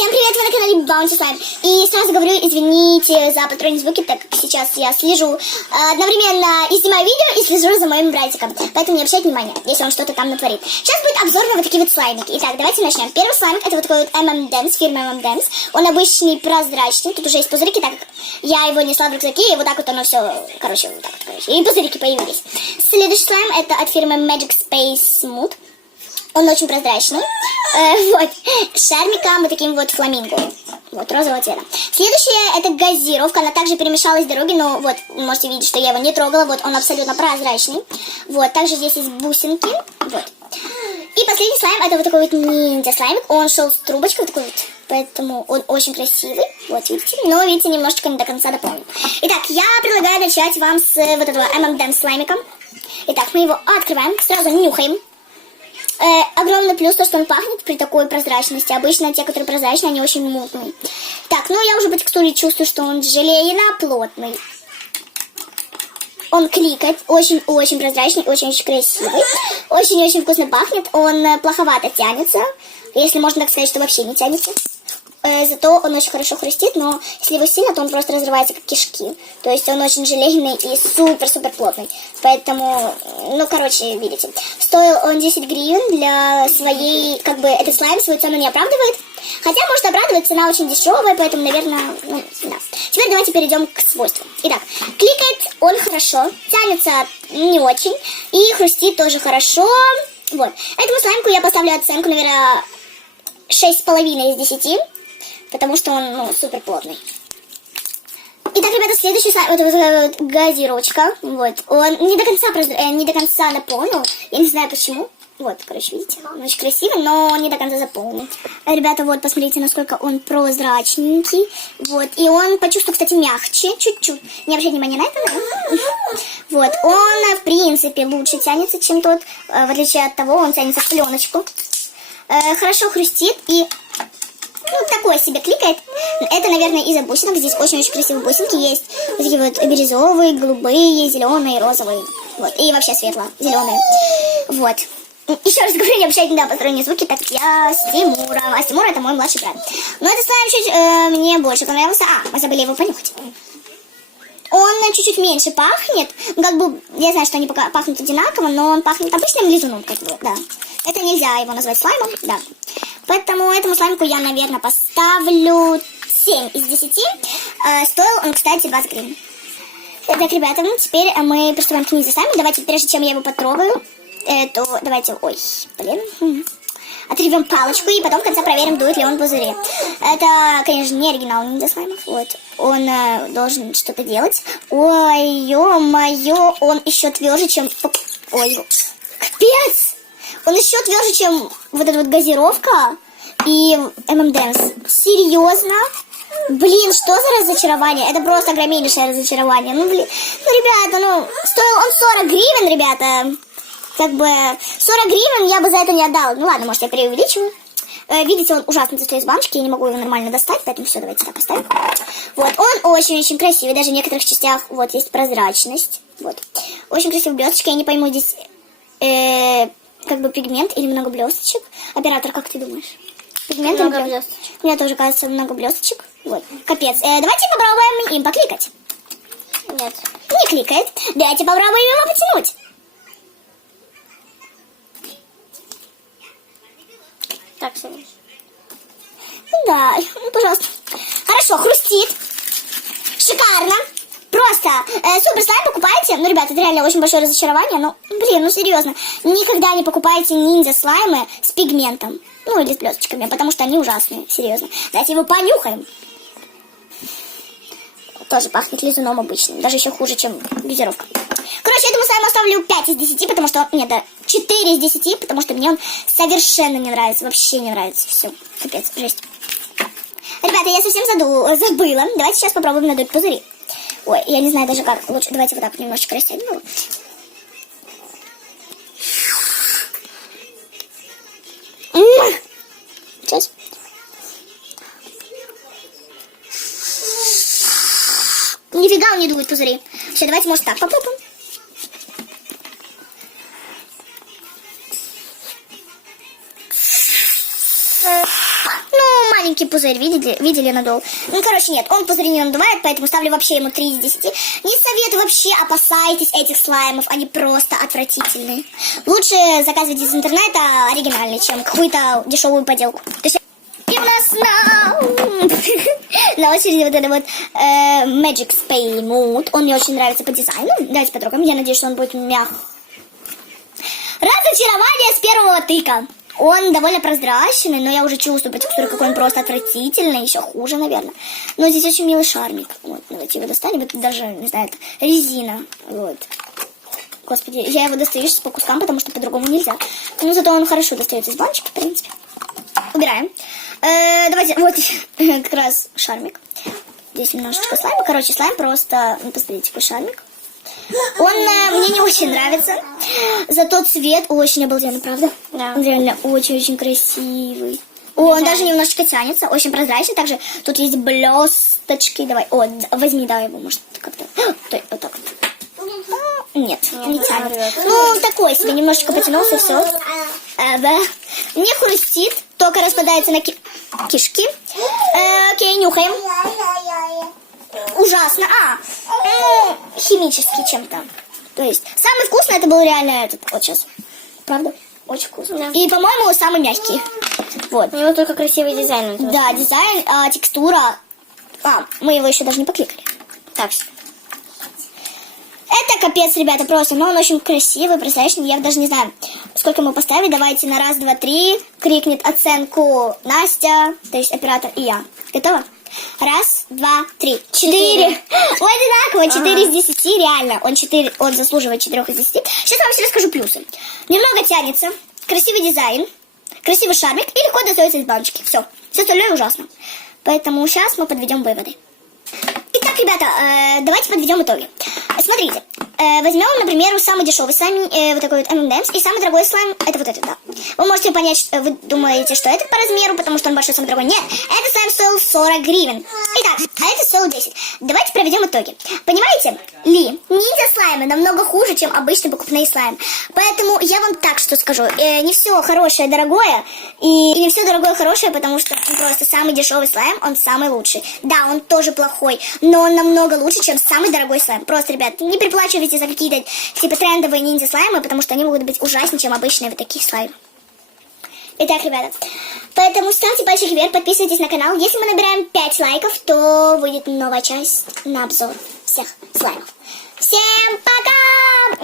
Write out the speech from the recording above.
Всем привет, вы на канале Bounty Slime. И сразу говорю, извините за посторонние звуки, так как сейчас я слежу одновременно и снимаю видео, и слежу за моим братиком. Поэтому не обращайте внимания, если он что-то там натворит. Сейчас будет обзор на вот такие вот слаймики. Итак, давайте начнем. Первый слаймик, это вот такой вот M&M's, фирма M&M's. Он обычный, прозрачный, тут уже есть пузырики, так как я его несла в рюкзаке, и вот так вот оно все, короче, вот так вот, короче. И пузырики появились. Следующий слайм, это от фирмы Magic Space Smooth. Он очень прозрачный. Вот. С шармиком вот таким вот фламинго. Вот, розового цвета. Следующее, это газировка. Она также перемешалась с дороги, но вот, вы можете видеть, что я его не трогала. Вот, он абсолютно прозрачный. Вот, также здесь есть бусинки. Вот. И последний слайм, это вот такой вот ниндзя слаймик. Он шел с трубочкой, вот такой вот. Поэтому он очень красивый. Вот, видите. Но, видите, немножечко не до конца дополнен. Итак, я предлагаю начать вам с вот этого M&M слаймика. Итак, мы его открываем, сразу нюхаем. Огромный плюс то, что он пахнет при такой прозрачности. Обычно те, которые прозрачные, они очень мутные. Так, ну я уже по текстуре чувствую, что он желейно-плотный. Он кликает, очень-очень прозрачный, очень-очень красивый. Очень-очень вкусно пахнет, он плоховато тянется. Если можно так сказать, что вообще не тянется. Зато он очень хорошо хрустит, но если его сильно, то он просто разрывается как кишки. То есть он очень желейный и супер-супер плотный. Поэтому, ну, короче, видите. Стоил он 10 гривен для своей, как бы, этот слайм свою цену не оправдывает. Хотя, может, оправдывать, цена очень дешевая, поэтому, наверное, ну, да. Теперь давайте перейдем к свойствам. Итак, кликает он хорошо, тянется не очень, и хрустит тоже хорошо. Вот. Этому слаймку я поставлю оценку, наверное, 6,5 из 10. Потому что он, ну, супер плотный. Итак, ребята, следующий слайм, вот газировочка. Вот. Он не до конца наполнил. Я не знаю почему. Вот, короче, видите, он очень красивый, но не до конца заполнен. Ребята, вот, посмотрите, насколько он прозрачненький. Вот, и он по чувству, кстати, мягче, чуть-чуть. Не обращайте внимания на это, да? Вот, он, в принципе, лучше тянется, чем тот. В отличие от того, он тянется в пленочку. Хорошо хрустит и... Ну, такое себе кликает. Это, наверное, из-за бусинок. Здесь очень-очень красивые бусинки есть. Вот такие вот бирюзовые, голубые, зеленые, розовые. Вот. И вообще светло-зеленые. Вот. Еще раз говорю, не обращайте на посторонние звуки, так как я с Тимуром. А с Тимуром это мой младший брат. Но этот слайм чуть мне больше понравился. Мы забыли его понюхать. Он чуть-чуть меньше пахнет. Ну, как бы, я знаю, что они пахнут одинаково, но он пахнет обычным лизуном, как бы, да. Это нельзя его назвать слаймом, да. Поэтому этому слаймику я, наверное, поставлю 7 из 10. Стоил он, кстати, 20 гривен. Итак, ребята, ну теперь мы приступаем к ниндзя слайму. Давайте, прежде чем я его потрогаю, то давайте, отрежем палочку и потом в конце проверим, дует ли он в пузыре. Это, конечно, не оригинал ниндзя слаймов. Вот. Он должен что-то делать. Ой, ё-моё, он еще тверже, чем... Ой, капец! Он еще тверже, чем вот эта вот газировка и M&M's. Серьезно? Блин, что за разочарование? Это просто огромнейшее разочарование. Ну, блин, ну, ребята, ну, стоил он 40 гривен, ребята. Как бы 40 гривен я бы за это не отдала. Ну, ладно, может, я преувеличиваю. Видите, он ужасно цветет из баночки, я не могу его нормально достать, поэтому все, давайте так оставим. Вот, он очень-очень красивый, даже в некоторых частях, вот, есть прозрачность. Вот, очень красивый блесточка, я не пойму, здесь... как бы пигмент или много блесточек. Оператор, как ты думаешь? Пигмент или много блесточек? Мне тоже кажется, много блесточек. Вот. Капец. Давайте попробуем им покликать. Нет. Не кликает. Давайте попробуем его потянуть. Так, все. Да, ну, пожалуйста. Хорошо, хрустит. Шикарно. Просто супер слайм покупайте. Ну, ребята, это реально очень большое разочарование. Ну, блин, ну серьезно. Никогда не покупайте ниндзя слаймы с пигментом. Ну, или с блесточками, потому что они ужасные. Серьезно. Давайте его понюхаем. Тоже пахнет лизуном обычным. Даже еще хуже, чем газировка. Короче, этому слайму оставлю 5 из 10, потому что... Нет, да, 4 из 10, потому что мне он совершенно не нравится. Вообще не нравится. Все, капец, жесть. Ребята, я совсем забыла. Давайте сейчас попробуем надуть пузыри. Ой, я не знаю даже как. Лучше давайте вот так немножечко растягиваю. Сейчас. Нифига он не дует пузыри. Все, давайте, может, так попробуем. маленький пузырь, видели надул? Ну, короче, нет, он пузырь не надувает, поэтому ставлю вообще ему 3 из 10. Не советую вообще, опасайтесь этих слаймов, они просто отвратительные. Лучше заказывать из интернета оригинальный, чем какую-то дешевую поделку. То есть, и у нас на очереди вот это вот Magic Spray Mood. Он мне очень нравится по дизайну. Давайте потрогаем, я надеюсь, что он будет мягкий. Разочарование с первого тыка. Он довольно прозрачный, но я уже чувствую по текстуре, какой он просто отвратительный, еще хуже, наверное. Но здесь очень милый шармик. Вот, давайте его достанем. Это даже, не знаю, это резина. Вот. Господи, я его достаю сейчас по кускам, потому что по-другому нельзя. Но зато он хорошо достается из баночки, в принципе. Убираем. Давайте, вот как раз шармик. Здесь немножечко слайма. Короче, слайм просто, ну, посмотрите, какой шармик. Он мне не очень нравится. Зато цвет очень обалденный, правда? Да. Он реально очень-очень красивый. Он даже немножечко тянется, очень прозрачный. Также тут есть блесточки. Давай, возьми, давай его, может, как-то. Вот так вот. Нет, не тянет. Ну, такой себе, немножечко потянулся, все. Да. Не хрустит, только распадается на кишки. Окей, нюхаем. Ужасно. Химический чем-то. То есть, самый вкусный это был реально этот. Вот сейчас. Правда? Очень вкусно. Да. И, по-моему, самый мягкий. Вот. У него только красивый дизайн. Да, дизайн, текстура. Мы его еще даже не покликали. Так что. Это капец, ребята, просто. Но он очень красивый, прозрачный. Я даже не знаю, сколько мы поставили. Давайте на 1, 2, 3 крикнет оценку Настя, то есть оператор и я. Готово? 1, 2, 3, 4. Ой, одинаково, 4 из 10, реально. Он заслуживает 4 из 10. Сейчас я вам все расскажу плюсы. Немного тянется, красивый дизайн, красивый шармик и легко достается из баночки. Все остальное ужасно. Поэтому сейчас мы подведем выводы. Итак, ребята, давайте подведем итоги. Смотрите, возьмем, например, самый дешевый слайм, вот такой вот M&M's, и самый дорогой слайм, это вот этот, да. Вы можете понять, вы думаете, что это по размеру, потому что он большой, самый дорогой. Нет, этот слайм стоил 40 гривен. Итак, а этот стоил 10. Давайте проведем итоги. Понимаете ли, ниндзя слаймы намного хуже, чем обычные покупные слаймы. Поэтому я вам так что скажу, не все хорошее дорогое, и не все дорогое хорошее, потому что он просто самый дешевый слайм, он самый лучший. Да, он тоже плохой, но он намного лучше, чем самый дорогой слайм. Просто, ребят, не переплачивайте за какие-то типа трендовые ниндзя слаймы, потому что они могут быть ужаснее, чем обычные вот такие слаймы. Итак, ребята, поэтому ставьте пальчик вверх, подписывайтесь на канал. Если мы набираем 5 лайков, то выйдет новая часть на обзор всех слаймов. Всем пока!